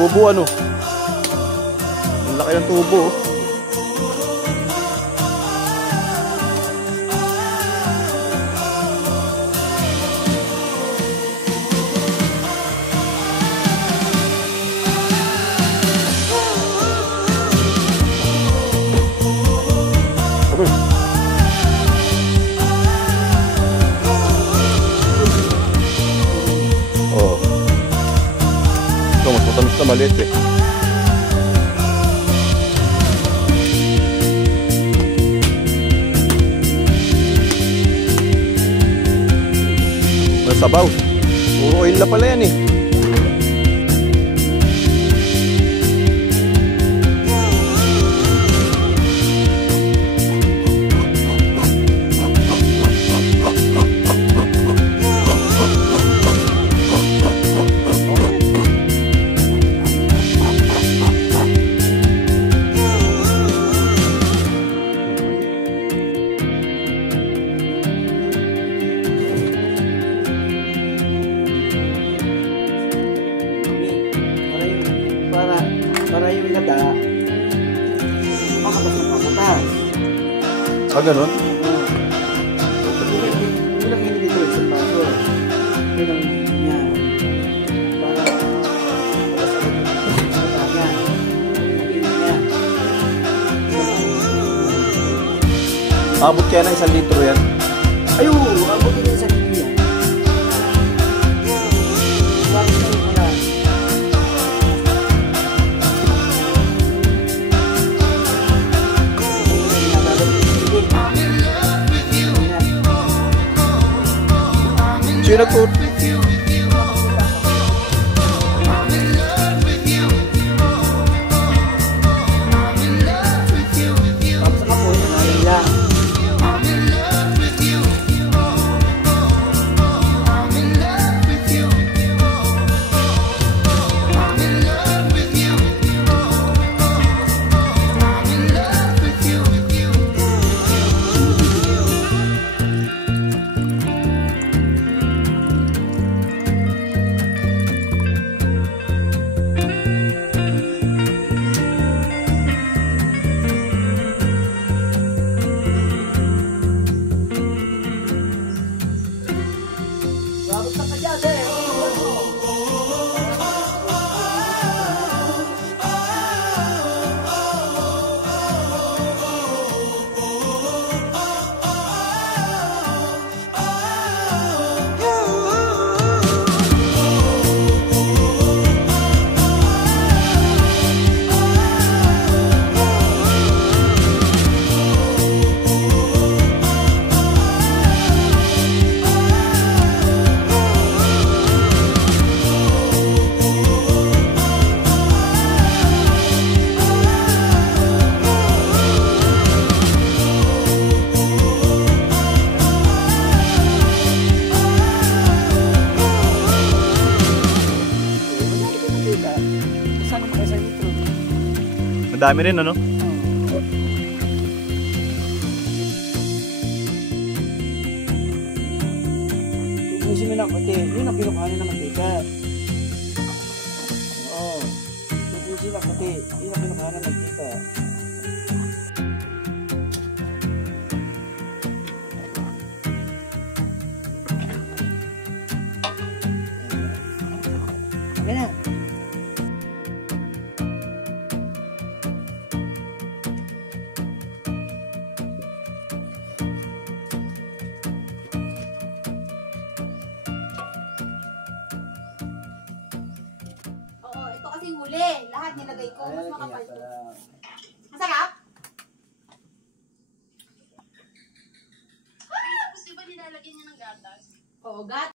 Tubo ano? Ang laki ng tubo. Mas matamis na maliit eh. Masabaw. Puro oil na pala yan eh. Para yung gata makabas ng pamutas. Ah, ganun? Ulang hindi dito isang baso. Ulang niya. Para abot kaya ng 1 litro yan? Ayun, abot din sa litro yan. Bakit na yung pala? Sino nagtut? Tapos ako po, nanayin lang. Madami rin ano? Tubusin mo lang pati. Yun ang kinukahanin ng mantika. Oo. Tubusin lang pati. Yun ang kinukahanin ng mantika. Okay na. Huli, lahat nilagay ko, mas makapal ko. Masarap? Tapos diba nilalagyan niya ng gatas? Oo, gatas.